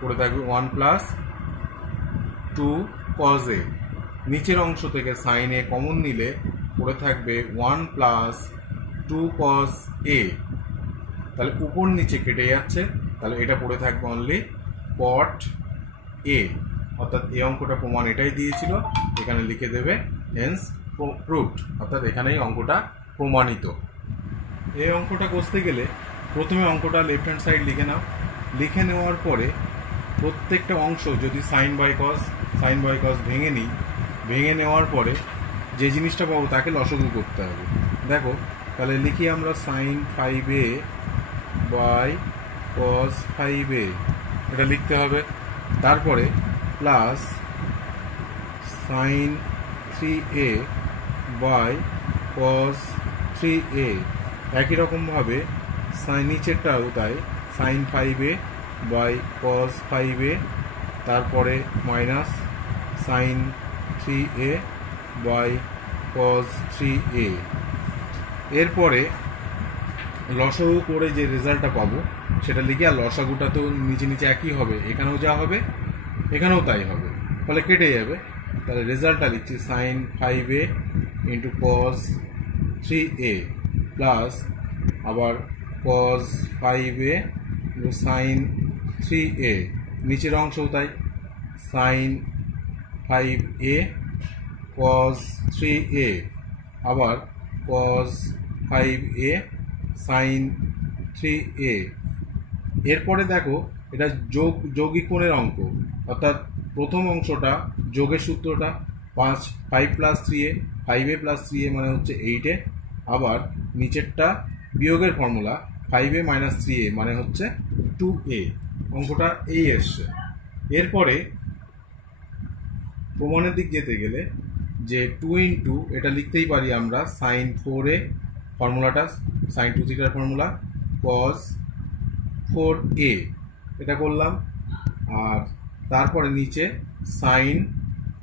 পড়ে থাকবে 1 প্লাস 2 cos a। নিচের অংশ থেকে সাইন এ কমন নিলে পড়ে থাকবে 1 প্লাস 2 cos a, তাহলে উপর নিচে কেটে যাচ্ছে, তাহলে এটা পড়ে থাকবে অনলি cot a, অর্থাৎ এই অঙ্কটা প্রমাণ এটাই দিয়েছিল, এখানে লিখে দেবে হেন্স প্রুভড, অর্থাৎ এখানেই অঙ্কটা প্রমাণিত। এই অঙ্কটা করতে গেলে প্রথমে অঙ্কটা লেফট হ্যান্ড সাইড লিখে নাও। লিখে নেওয়ার পরে প্রত্যেকটা অংশ যদি সাইন বাই কস ভেঙে নিই, ভেঙে নেওয়ার পরে যে জিনিসটা পাবো তাকে লসাগু করতে হবে। দেখো তাহলে লিখি আমরা sign 5a by cos 5a, এটা লিখতে হবে। তারপরে plus sign 3a by cos 3a, একই রকমভাবে নিচেরটাও তাই, sign 5a by cos 5a, তারপরে minus sine 3a by cos 3a। এরপরে লসাগু করে যে রেজাল্টটা পাবো সেটা লিখি, আর লসাগুটা তো নিচে নিচে একই হবে, এখানেও যা হবে এখানেও তাই হবে, ফলে কেটে যাবে। তাহলে রেজাল্টটা লিখছি sign 5a into cos 3a plus আবার কস 5a সাইন 3a, নিচের অংশও তাই, সাইন 5a কস 3a আবার কস 5a সাইন 3a। এরপরে দেখো এটা যৌগিক কোণের অঙ্ক, অর্থাৎ প্রথম অংশটা যোগের সূত্রটা 5 plus 3a, 5a plus 3a মানে হচ্ছে 8a, আবার নিচেরটা বিয়োগের ফর্মুলা 5a মাইনাস 3a মানে হচ্ছে 2a, অঙ্কটা এই এসছে। এরপরে প্রমাণের দিক যেতে গেলে যে 2 ইন্টু এটা লিখতেই পারি আমরা সাইন 4a, ফর্মুলাটা সাইন 2 থিটার ফর্মুলা, কস 4a এটা করলাম, আর তারপরে নিচে সাইন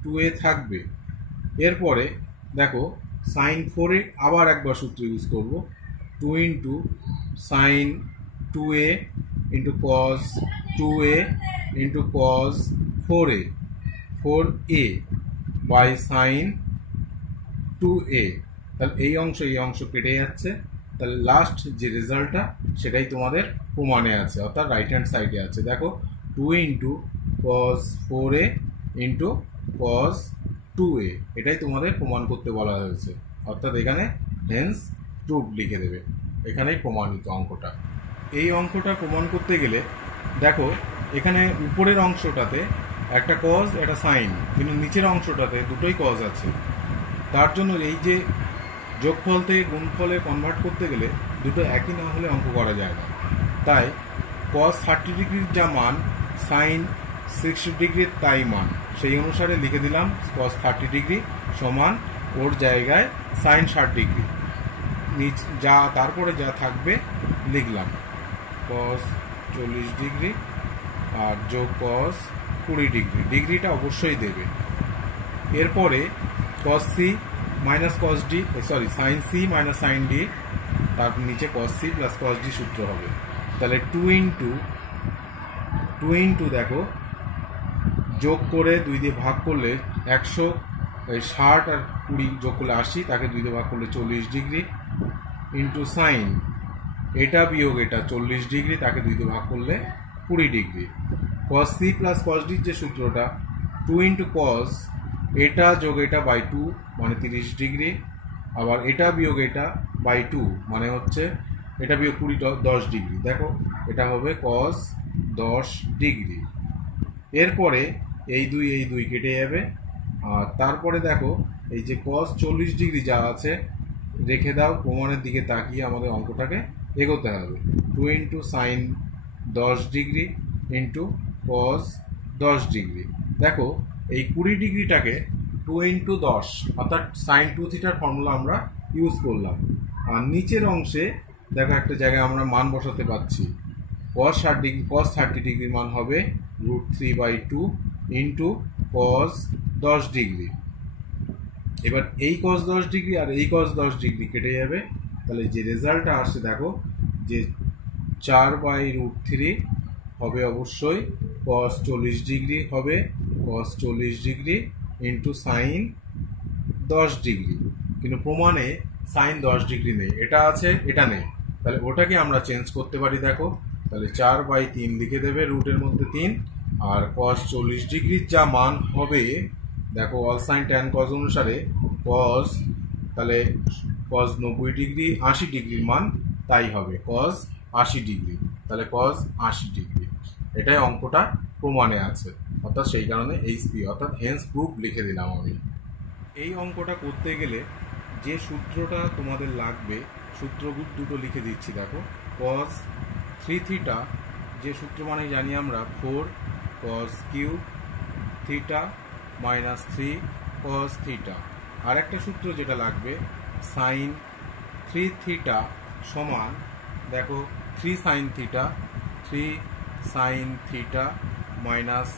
2a থাকবে। এরপরে দেখো সাইন 4a আবার একবার সূত্র ইউজ করব, 2 into sine 2a into cos 2a into cos 4a by sine 2a, তাহলে এই অংশ কেটে যাচ্ছে, তাহলে লাস্ট যে রেজাল্টটা সেটাই তোমাদের প্রমাণে আছে, অর্থাৎ রাইট হ্যান্ড সাইডে আছে। দেখো 2 into cos 4a into cos 2a, এটাই তোমাদের প্রমাণ করতে বলা হয়েছে, অর্থাৎ এখানে হেন্স প্রুভড লিখে দেবে, এখানেই প্রমাণিত অঙ্কটা। এই অঙ্কটা প্রমাণ করতে গেলে দেখো এখানে উপরের অংশটাতে একটা কজ একটা সাইন, কিন্তু নিচের অংশটাতে দুটোই কজ আছে, তার জন্য এই যে যোগফল থেকে গুণফলে কনভার্ট করতে গেলে দুটো একই না হলে অঙ্ক করা যায় না। তাই কস 30 ডিগ্রির যা মান সাইন 60 ডিগ্রির তাই মান, সেই অনুসারে লিখে দিলাম কস 30 ডিগ্রি সমান ওর জায়গায় সাইন 60 ডিগ্রি, যা তারপরে যা থাকবে লিখলাম কস 40 ডিগ্রি আর যোগ কস 20 ডিগ্রি, ডিগ্রিটা অবশ্যই দেবে। এরপরে cos c minus cos d, sine c minus sine d, তার নিচে cos c plus cos d সূত্র হবে। তাহলে 2 ইন্টু দেখো যোগ করে 2 দিয়ে ভাগ করলে 160 আর 20 যোগ করলে 80, তাকে 2 দিয়ে ভাগ করলে 40 ডিগ্রি, ইন্টু সাইন এটা বিয়োগ এটা 40 ডিগ্রি, তাকে 2 দিয়ে ভাগ করলে 20 degree. Cos c plus cos ডির যে সূত্রটা 2 ইন্টু কস এটা যোগ এটা বাই 2 মানে 30 ডিগ্রি, আবার এটা বিয়োগ এটা বাই 2 মানে হচ্ছে এটা বিয়োগ 20 10 ডিগ্রি, দেখো এটা হবে কস 10 ডিগ্রি। এরপরে এই দুই কেটে যাবে, আর তারপরে দেখো এই যে কস 40 ডিগ্রি যা আছে রেখে দাও, প্রমাণের দিকে তাকিয়ে আমাদের অঙ্কটাকে এগোতে হবে। 2 into sign 10 degree into cos 10 degree. দেখো এই 20 ডিগ্রিটাকে 2 ইন্টু 10 অর্থাৎ সাইন 2 থিটার ফর্মুলা আমরা ইউজ করলাম। আর নিচের অংশে দেখো একটা জায়গায় আমরা মান বসাতে পারছি। cos 30 ডিগ্রির মান হবে √3/2 ইন্টু cos 10 ডিগ্রি। এবার এই cos 10 ডিগ্রি আর এই cos 10 ডিগ্রি কেটে যাবে, তাহলে যে রেজাল্টটা আসছে দেখো যে 4/√3 হবে অবশ্যই cos 40 ডিগ্রি হবে, cos 40 degree into sign 10 degree. কিন্তু প্রমাণে সাইন 10 ডিগ্রি নেই, এটা আছে এটা নেই, তাহলে ওটাকে আমরা চেঞ্জ করতে পারি। দেখো তাহলে 4/3 লিখে দেবে, রুটের মধ্যে 3, আর cos 40 ডিগ্রির যা মান হবে দেখো অল সাইন ট্যান কজ অনুসারে cos, তাহলে cos 90 ডিগ্রি 80 ডিগ্রির মান তাই হবে cos 80 ডিগ্রি, তাহলে cos 80 ডিগ্রি। এটাই অঙ্কটা প্রমাণে আছে, অর্থাৎ সেই কারণে এইচপি অর্থাৎ হেন্স প্রুফ লিখে দিলাম আমি। এই অঙ্কটা করতে গেলে যে সূত্রটা তোমাদের লাগবে, সূত্র দুটো লিখে দিচ্ছি। দেখো cos 3 থিটা, যে সূত্র মানে জানি আমরা 4 cos cube theta minus 3 cos theta. আর একটা সূত্র যেটা লাগবে সাইন 3 থিটা সমান দেখো 3 sine theta, 3 sine theta minus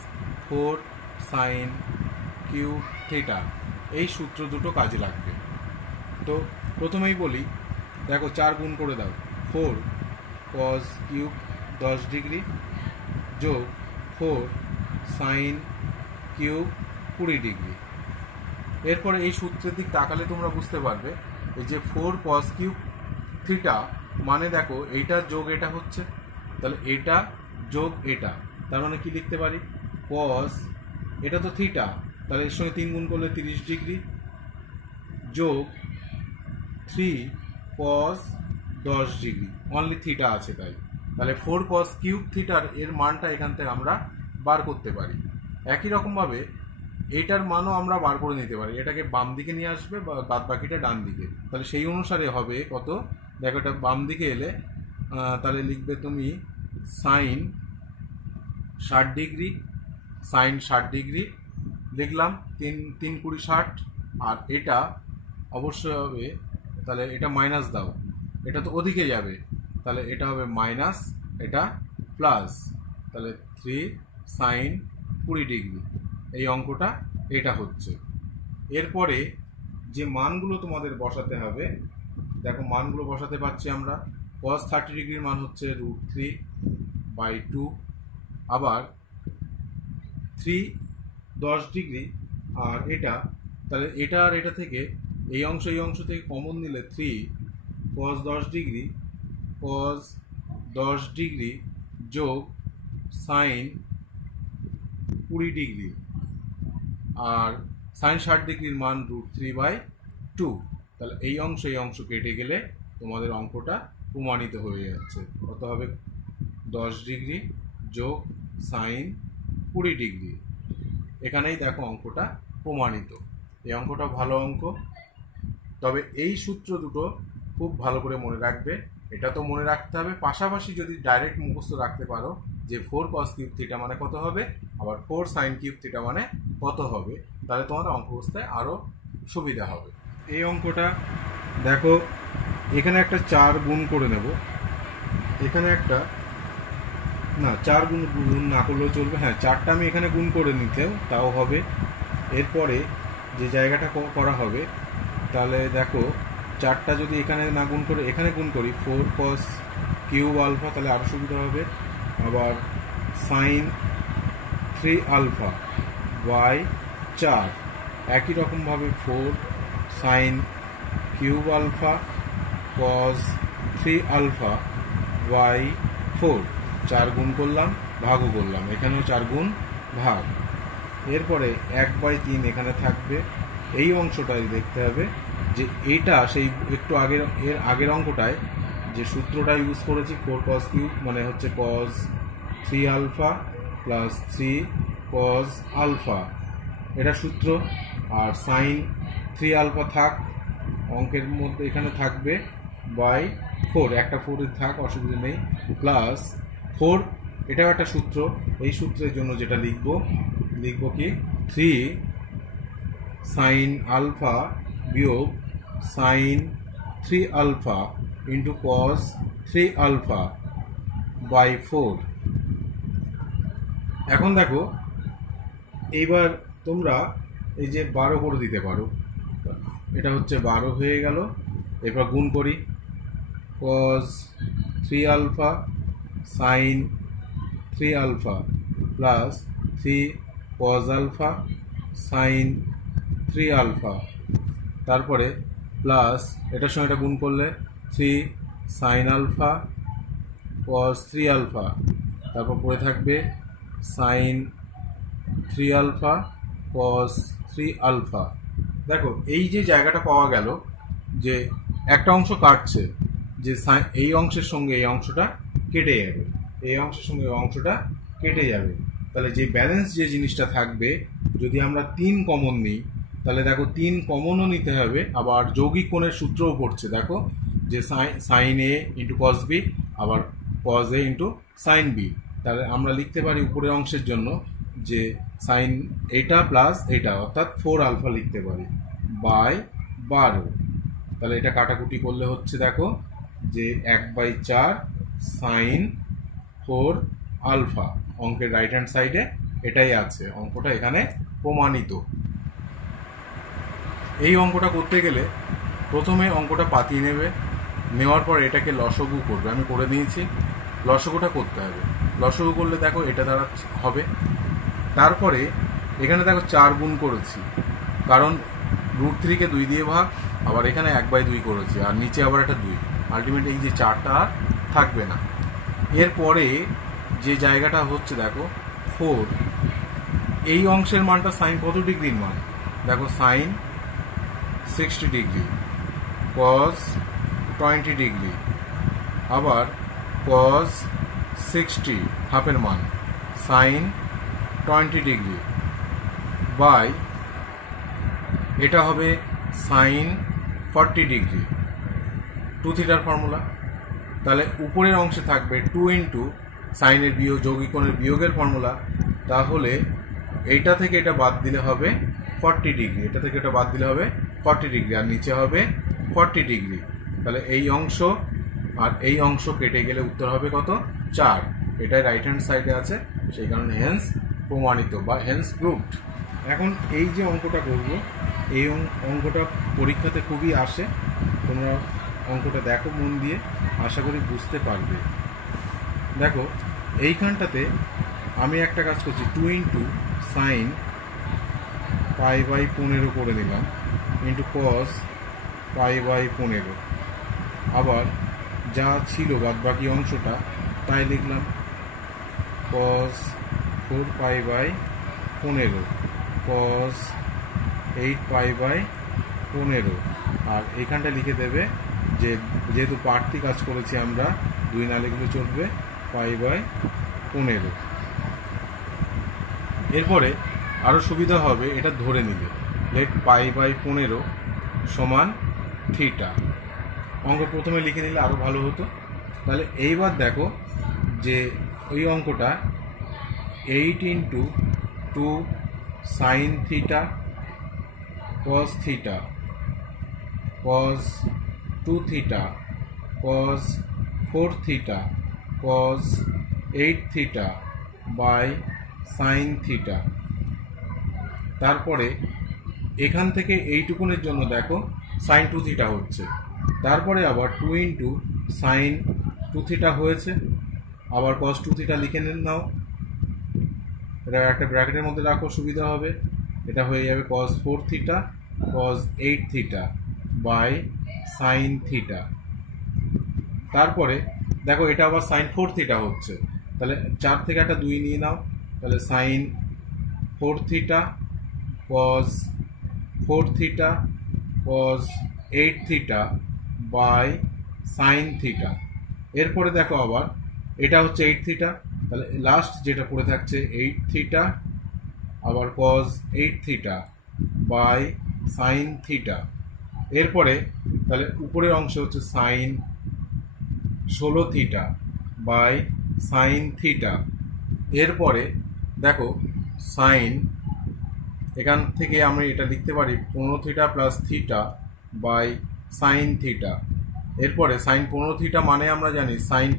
4 sine cube theta. এই সূত্র দুটো কাজে লাগবে। তো প্রথমেই বলি, দেখো 4 গুণ করে দাও, 4 cos কিউব 10 ডিগ্রি যোগ 4 সাইন কিউব 20 ডিগ্রি। এরপরে এই সূত্রের দিক তাকালে তোমরা বুঝতে পারবে এই যে 4 cos কিউব থিটা মানে দেখো এইটা যোগ এটা হচ্ছে, তাহলে এটা যোগ এটা, তার মানে কি লিখতে পারি cos, এটা তো থিটা, তাহলে এর সঙ্গে 3 গুণ করলে 30 ডিগ্রি যোগ 3 cos 10 ডিগ্রি, অনলি থিটা আছে তাই, তাহলে 4 cos কিউব থিটার এর মানটা এখান থেকে আমরা বার করতে পারি। একই রকমভাবে এইটার মানও আমরা বার করে নিতে পারি, এটাকে বাম দিকে নিয়ে আসবে বা বাদ বাকিটা ডান দিকে, তাহলে সেই অনুসারে হবে কত, দেখো এটা বাম দিকে এলে তাহলে লিখবে তুমি সাইন 60 ডিগ্রি, সাইন 60 ডিগ্রি লিখলাম, 3 20 60, আর এটা অবশ্যই হবে, তাহলে এটা মাইনাস দাও, এটা তো ওদিকে যাবে, তাহলে এটা হবে মাইনাস, এটা প্লাস, তাহলে 3 সাইন 20 ডিগ্রি। এই অঙ্কটা এটা হচ্ছে। এরপরে যে মানগুলো তোমাদের বসাতে হবে, দেখো মানগুলো বসাতে পারছি আমরা। cos 30 ডিগ্রির মান হচ্ছে √3/2, আবার 3 10 ডিগ্রি, আর এটা তাহলে এটা আর এটা থেকে এই অংশ থেকে কমন নিলে 3 cos 10 ডিগ্রি, cos 10 ডিগ্রি যোগ সাইন 20 ডিগ্রি, আর সাইন 60 ডিগ্রির মান √3/2, তাহলে এই অংশ কেটে গেলে তোমাদের অঙ্কটা প্রমাণিত হয়ে যাচ্ছে। কত হবে 10 ডিগ্রি যোগ সাইন 20 ডিগ্রি। এখানেই দেখো অঙ্কটা প্রমাণিত। এই অঙ্কটা ভালো অঙ্ক, তবে এই সূত্র দুটো খুব ভালো করে মনে রাখবে। এটা তো মনে রাখতে হবে, পাশাপাশি যদি ডাইরেক্ট মুখস্থ রাখতে পারো যে 4 cos কিউব থিটা মানে কত হবে, আবার 4 সাইন কিউব থিটা মানে কত হবে, তাহলে তোমাদের অঙ্ক বুঝতে আরও সুবিধা হবে। এই অঙ্কটা দেখো এখানে একটা 4 গুণ করে নেব, এখানে একটা না 4 গুণ না করলেও চলবে, হ্যাঁ 4টা আমি এখানে গুণ করে নিতেও তাও হবে। এরপরে যে জায়গাটা করা হবে, তাহলে দেখো 4টা যদি এখানে না গুণ করে এখানে গুণ করি 4 cos কিউব আলফা, তাহলে আরও সুবিধা হবে। আবার সাইন 3 আলফা বাই 4, একই রকমভাবে 4 sine cube alpha cos 3 alpha by 4, 4 গুণ করলাম ভাগও করলাম, এখানেও 4 গুণ ভাগ। এরপরে 1/3 এখানে থাকবে। এই অংশটাই দেখতে হবে যে এইটা সেই একটু আগের অঙ্কটায় যে সূত্রটা ইউজ করেছি 4 cos কিউব মানে হচ্ছে cos 3 alpha plus 3 cos alpha, এটা সূত্র। আর সাইন 3 আলফা থাক, অঙ্কের মধ্যে এখানে থাকবে বাই 4, একটা 4 থাক, অসুবিধা নেই, প্লাস 4, এটাও একটা সূত্র, এই সূত্রের জন্য যেটা লিখব কি 3 সাইন আলফা বিয়োগ sine 3 alpha into cos 3 alpha by 4। এখন দেখো এইবার তোমরা এই যে 12 করে দিতে পারো, এটা হচ্ছে 12 হয়ে গেল। এরপর গুণ করি, cos 3 alpha sine 3 alpha plus 3 cos alpha sine 3 alpha, তারপরে প্লাস এটার সঙ্গে এটা গুণ করলে 3 সাইন আলফা cos 3 আলফা, তারপর পড়ে থাকবে সাইন 3 আলফা cos 3 আলফা। দেখো এই যে জায়গাটা পাওয়া গেল যে একটা অংশ কাটছে, যে এই অংশের সঙ্গে এই অংশটা কেটে যাবে, এই অংশের সঙ্গে এই অংশটা কেটে যাবে, তাহলে যে ব্যালেন্স যে জিনিসটা থাকবে, যদি আমরা 3 কমন নিই তাহলে দেখো 3 কমনও নিতে হবে, আবার যৌগিক কোণের সূত্রও পড়ছে, দেখো যে sign a into cos B, আবার কস এ ইন্টু সাইন বি। তাহলে আমরা লিখতে পারি উপরের অংশের জন্য যে সাইন এটা প্লাস এটা, অর্থাৎ 4 আলফা লিখতে পারি বাই 12। তাহলে এটা কাটাকুটি করলে হচ্ছে দেখো যে 1/4 সাইন 4 আলফা। অঙ্কের রাইট হ্যান্ড সাইডে এটাই আছে, অঙ্কটা এখানে প্রমাণিত। এই অঙ্কটা করতে গেলে প্রথমে অঙ্কটা পাতিয়ে নেবে, নেওয়ার পর এটাকে লসগু করবে, আমি করে নিয়েছি। লসগুটা করতে হবে, লসগু করলে দেখো এটা দ্বারা হবে। তারপরে এখানে দেখো 4 গুণ করেছি, কারণ √3 কে 2 দিয়ে ভাগ, আবার এখানে 1/2 করেছি, আর নিচে আবার একটা 2, আলটিমেট এই যে 4টা আর থাকবে না। এরপরে যে জায়গাটা হচ্ছে দেখো 4, এই অংশের মানটা সাইন কত ডিগ্রির মান, দেখো সাইন 60 ডিগ্রি, কস 20 ডিগ্রি, আবার কস 60 হাফের মান সাইন 20 ডিগ্রি বাই এটা হবে সাইন 40 ডিগ্রি, 2 থিটার ফর্মুলা। তাহলে উপরের অংশে থাকবে 2 ইন্টু সাইনের বিয়োগ যৌগিক কোণের বিয়োগের ফর্মুলা, তাহলে এইটা থেকে এটা বাদ দিলে হবে 40 ডিগ্রি, এটা থেকে এটা বাদ দিলে হবে 40 ডিগ্রি, আর নিচে হবে 40 ডিগ্রি। তাহলে এই অংশ আর এই অংশ কেটে গেলে উত্তর হবে কত, 4। এটাই রাইট হ্যান্ড সাইডে আছে, সেই কারণে হেন্স প্রমাণিত বা হেন্স প্রুভড। এখন এই যে অঙ্কটা করব, এই অঙ্কটা পরীক্ষাতে খুবই আসে, তোমরা অঙ্কটা দেখো মন দিয়ে, আশা করি বুঝতে পারবে। দেখো এইখানটাতে আমি একটা কাজ করছি, 2 ইন্টু সাইন π/15 করে নিলাম ইন্টু কস π/15, আবার যা ছিল বাদ বাকি অংশটা তাই লিখলাম, কস 4π/15 কস 8π/15, আর এইখানটা লিখে দেবে যে যেহেতু পার্টটি কাজ করেছি আমরা, 2 না লিখলে চলবে, π/15। এরপরে আরও সুবিধা হবে এটা ধরে নিলে, লেট π/15 সমান থিটা। অঙ্ক প্রথমে লিখে নিলে আরও ভালো হতো। তাহলে এইবার দেখো যে ওই অঙ্কটা 8 into 2 sine theta cos theta cos 2 theta cos 4 theta cos 8 theta by sine theta. তারপরে এখান থেকে এইটুকুনের জন্য দেখো সাইন 2 থিটা হচ্ছে, তারপরে আবার 2 ইন্টু সাইন 2 থিটা হয়েছে, আবার কস 2 থিটা লিখে নাও, এটা একটা ব্র্যাকেটের মধ্যে রাখো, সুবিধা হবে। এটা হয়ে যাবে cos 4 theta cos 8 theta by sine theta. তারপরে দেখো এটা আবার সাইন 4 থিটা হচ্ছে, তাহলে 4 থেকে একটা 2 নিয়ে নাও, তাহলে sine 4 theta cos 4 theta cos 8 theta by sine theta. এরপরে দেখো আবার এটা হচ্ছে 8 থিটা, তাহলে লাস্ট যেটা পড়ে থাকছে 8 থিটা আবার cos 8 theta by sine theta. এরপরে তাহলে উপরের অংশ হচ্ছে sine 16 theta by sine theta. এরপরে দেখো সাইন, এখান থেকে আমি এটা লিখতে পারি 15 theta plus theta by sine theta. এরপরে সাইন 15 থিটা মানে আমরা জানি সাইন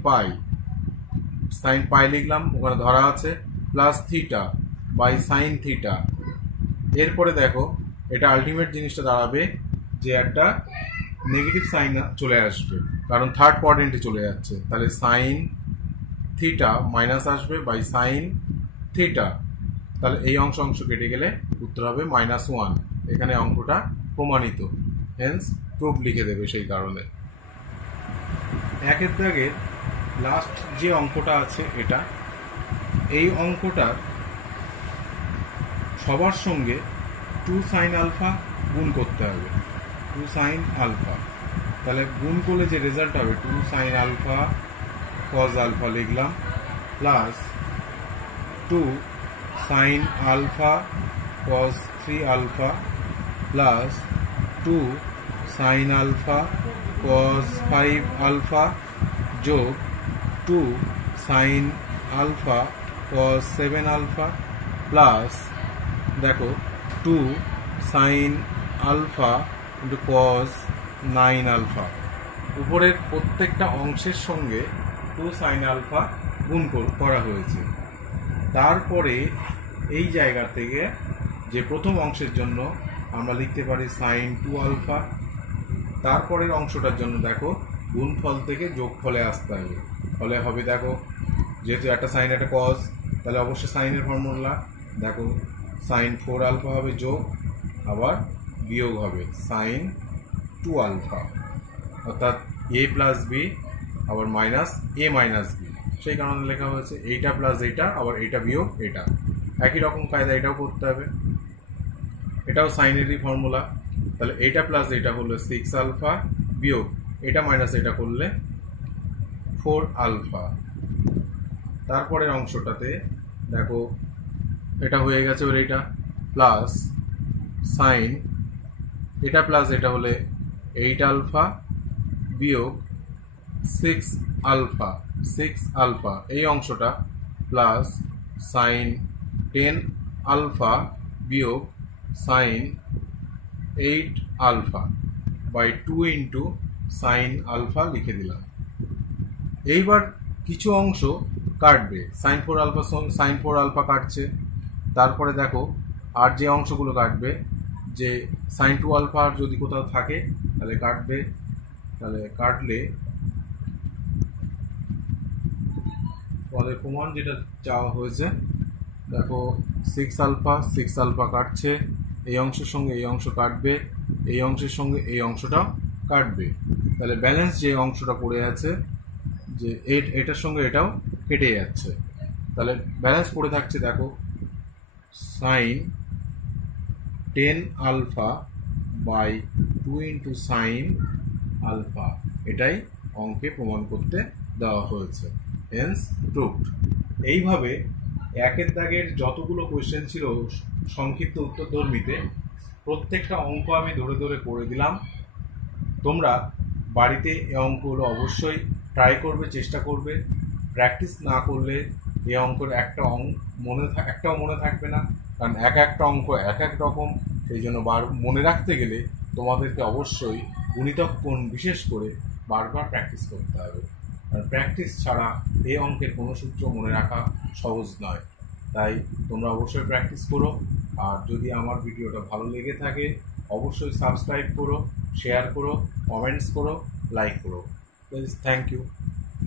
পাই লিখলাম, ওখানে ধরা আছে, plus theta by sine theta. এরপরে দেখো এটা আলটিমেট জিনিসটা দাঁড়াবে যে একটা নেগেটিভ সাইন চলে আসবে, কারণ থার্ড কোয়াড্রেন্টে চলে যাচ্ছে, তাহলে সাইন থিটা মাইনাস আসবে বাই সাইন থিটা। তাহলে এই অংশ কেটে গেলে উত্তর হবে -1। এখানে অঙ্কটা প্রমাণিত, হেন্স প্রুফ লিখে দেবে। সেই কারণে একের দাগের লাস্ট যে অঙ্কটা আছে এটা, এই অঙ্কটার সবার সঙ্গে 2 সাইন আলফা গুণ করতে হবে, 2 সাইন আলফা। তাহলে গুণ করলে যে রেজাল্ট হবে 2 সাইন আলফা কজ আলফা লিখলাম, plus 2 sine alpha cos 3 alpha, plus 2 sine alpha cos 5 alpha, যোগ 2 sine alpha cos 7 alpha, plus দেখো 2 sine alpha into cos 9 alpha. উপরের প্রত্যেকটা অংশের সঙ্গে 2 সাইন আলফা গুণ করা হয়েছে। তারপরে এই জায়গা থেকে যে প্রথম অংশের জন্য আমরা লিখতে পারি সাইন 2 আলফা, তারপরের অংশটার জন্য দেখো গুণফল থেকে যোগফলে আসতে হবে। ফলে হবে দেখো, যেহেতু একটা সাইন একটা কজ, তাহলে অবশ্যই সাইনের ফর্মুলা দেখো সাইন 4 আলফা হবে যোগ, আবার বিয়োগ হবে সাইন 2 আলফা, অর্থাৎ a প্লাস বি আবার মাইনাস a মাইনাস বি। সেই কারণে লেখা হয়েছে এইটা প্লাস এইটা, আবার এইটা বিয়োগ এটা। একই রকম কায়দা এটাও করতে হবে, এটাও সাইনেরই ফর্মুলা। তাহলে এইটা প্লাস এইটা হলো 6 আলফা, বিয়োগ এটা মাইনাস এটা করলে 4 আলফা। তারপরের অংশটাতে দেখো এটা হয়ে গেছে, ওর এইটা প্লাস সাইন, এটা প্লাস এটা হলে 8 আলফা, বিয়োগ 6 আলফা, 6 আলফা এই অংশটা, প্লাস সাইন 10 আলফা, বিয়োগ sine 8 alpha by 2 into sine alpha লিখে দিলাম। এইবার কিছু অংশ কাটবে, সাইন 4 আলফা সাইন 4 আলফা কাটছে। তারপরে দেখো আর যে অংশগুলো কাটবে, যে সাইন 2 আলফা যদি কোথাও থাকে তাহলে কাটবে, তাহলে কাটলে তোমাদের প্রমাণ যেটা চাওয়া হয়েছে দেখো 6 আলফা কাটছে, এই অংশের সঙ্গে এই অংশ কাটবে, এই অংশের সঙ্গে এই অংশটা কাটবে। তাহলে ব্যালেন্স যে অংশটা পড়ে আছে, যে এটার সঙ্গে এটাও কেটে যাচ্ছে, তাহলে ব্যালেন্স পড়ে থাকছে দেখো sine 10 alpha by 2 into sine alpha. এটাই অঙ্কে প্রমাণ করতে দেওয়া হয়েছে, হেন্স প্রুভড। এইভাবে একের দাগের যতগুলো কোয়েশ্চেন ছিল সংক্ষিপ্ত উত্তরধর্মীতে, প্রত্যেকটা অঙ্ক আমি ধরে ধরে করে দিলাম। তোমরা বাড়িতে এই অঙ্কগুলো অবশ্যই ট্রাই করবে, চেষ্টা করবে। প্র্যাকটিস না করলে এই অঙ্কের একটাও মনে থাকবে না, কারণ একটা অঙ্ক এক রকম। সেই জন্য মনে রাখতে গেলে তোমাদেরকে অবশ্যই গুণিতক কোণ বিশেষ করে বারবার প্র্যাকটিস করতে হবে, কারণ প্র্যাকটিস ছাড়া এই অঙ্কের কোনো সূত্র মনে রাখা সহজ নয়। তাই তোমরা অবশ্যই প্র্যাকটিস করো। আর যদি আমার ভিডিওটা ভালো লেগে থাকে অবশ্যই সাবস্ক্রাইব করো, শেয়ার করো, কমেন্টস করো, লাইক করো। Please, thank you.